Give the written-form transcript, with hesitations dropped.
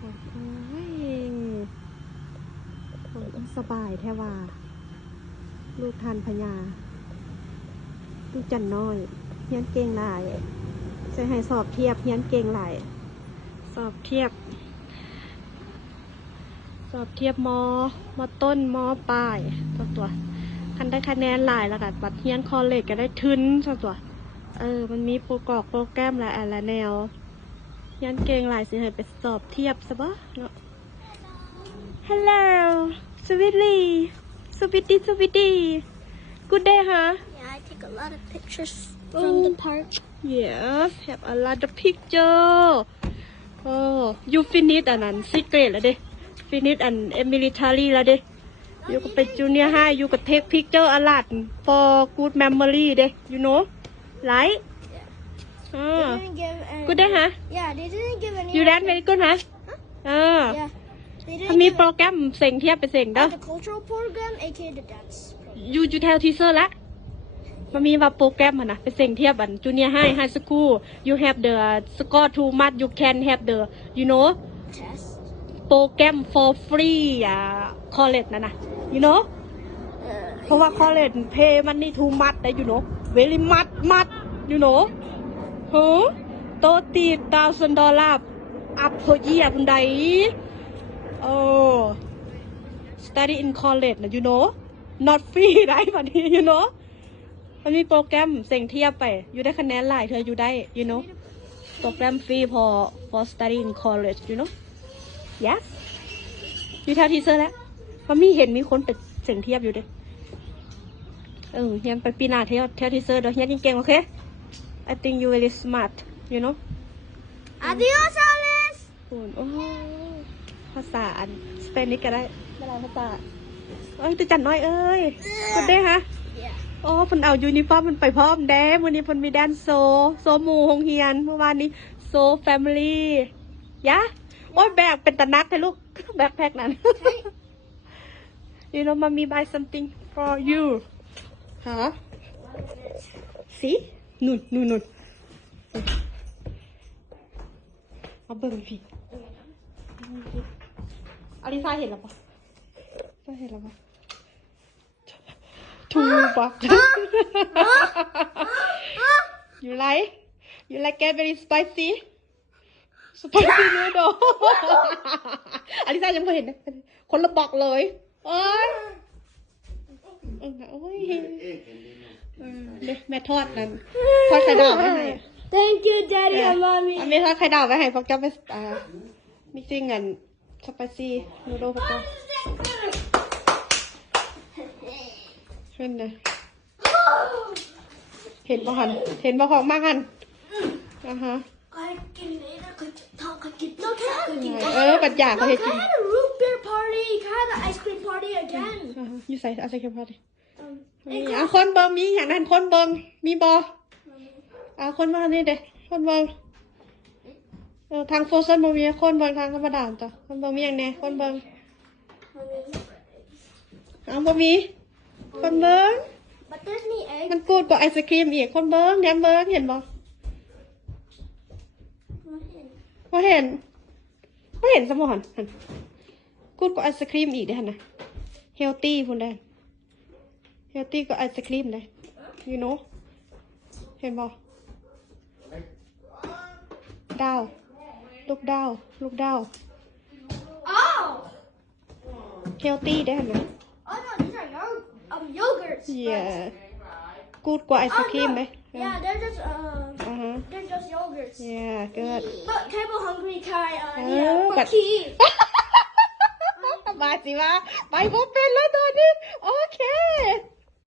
โอ้ยสบายแท้ว่าลูกทานพญาลูกจันน้อยเฮียนเก่งหลายจะให้สอบเทียบเฮียนเก่งหลายสอบเทียบมต้นมปลายตัวคันได้คะแนนหลายแล้วก็บัดเฮียนคอลเลจก็ได้ทุนตัวมันมีโปรแกรมหลายอันละแนวเฮียนเก่งหลายสิให้ไปสอบเทียบซะบ่เนาะ Hello sweetie good day huh Yeah, I take a lot of pictures from the park. Yes, have a lot of picture. Oh, you finish an secret แล้วเด้ finish an military แล้วเด้ you ก็ไป junior high you ก็ take picture a lot for good memory เด้ you know right They didn't give any. good day huh Yeah, they didn't give any. you dance very good huh Yeah. They ถ้า didn't มี give โปรแกรมเสียงเทียบไปเสียงเด้อ the cultural program, aka the dance program. you tell teacher ละมันมีว่าโปรแกรมนะไปเสียงเทียบjunior high school you have the score too much you can have the you know Test. โปรแกรม for free college นะ you know เพราะว่า college pay money too much ได้ you know very much you know $30,000 up per year พุ่นใดstudy in college นะ you know not free ได้บัดนี้ you know มันมีโปรแกรมเสียงเทียบไปอยู่ได้คะแนนหลายเธออยู่ได้ you know โปรแกรมฟรี for study in college you know yes you tell teacher แล้วมันมีเห็นมีคนไปเสียงเทียบอยู่เด้เฮียนไปปีหน้าเที่ยว teacher เดี๋ยวเฮียนเก่งๆโอเค I think you very smart you know Adios, Alice. โอ้ภาษาสเปนิชก็ได้ภาษาตัวจันน้อยคนได้ฮะ Yeah. เพิ่นเอายูนิฟอร์มมันไปพร้อมแดนมื้อนี้เพิ่นมีแดนโซหมู่โรงเรียนเมื่อวานนี้โซแฟมิลี่ยะแบกเป็นตะนักให้ลูกแบกแพ็คนั้น You know mommy buy something for you ฮะ See นู่นเอาเบิ่งพี่อลิซาเห็นแล้วปะทูบัก You like it very spicy noodle อลิซายังไม่เห็นนะคนละบอกเลยโอ้ยแม่ทอดนั่นทอดไข่ดาวไว้ให้ Thank you, Daddy and Mommy. อันนี้ทอดไข่ดาวไว้ให้พวกเจ้าไปมิกซิ่งกันสไปซี่นูโดลพวกเจ้าขึ้นเลยเห็นบ่ของมากหันฮะปัญญาเขาเห็นจริง I had a root beer party. I had an ice cream party again. อยู่ใส่ไอศครีมพอดีคนเบิ่งมีอย่างนั้นคนเบิ่งมีบ่คนมานี่เด้คนเบิ่งทางโฟชั่นบ่มีคนเบิ่งทางธรรมดาจ้ะคนเบิ่งมีอย่างแน่คนเบิ่งบ่มีคนเบิ่ง But there's me egg. มันกูดกว่าไอศครีมอีกคนเบิ่งแหนมเบิ่งเห็นบ่บ่เห็นสมองหั่นกูดกว่าไอศครีมอีกเด้หั่นน่ะเฮลตี้พุ่นได้เฮลตี้กว่าไอศครีมได้ you know เห็นบ่ดาวลูกดาว Oh! เฮลตี้ได้ไหม Oh no, these are yogurts. yeah กูดกว่าไอศครีมไหม Yeah, they're just yogurts. yeah good But Cable Hungry Kai need a key. มาสิวะไปพบเป็นแล้วตอนนี้โอเค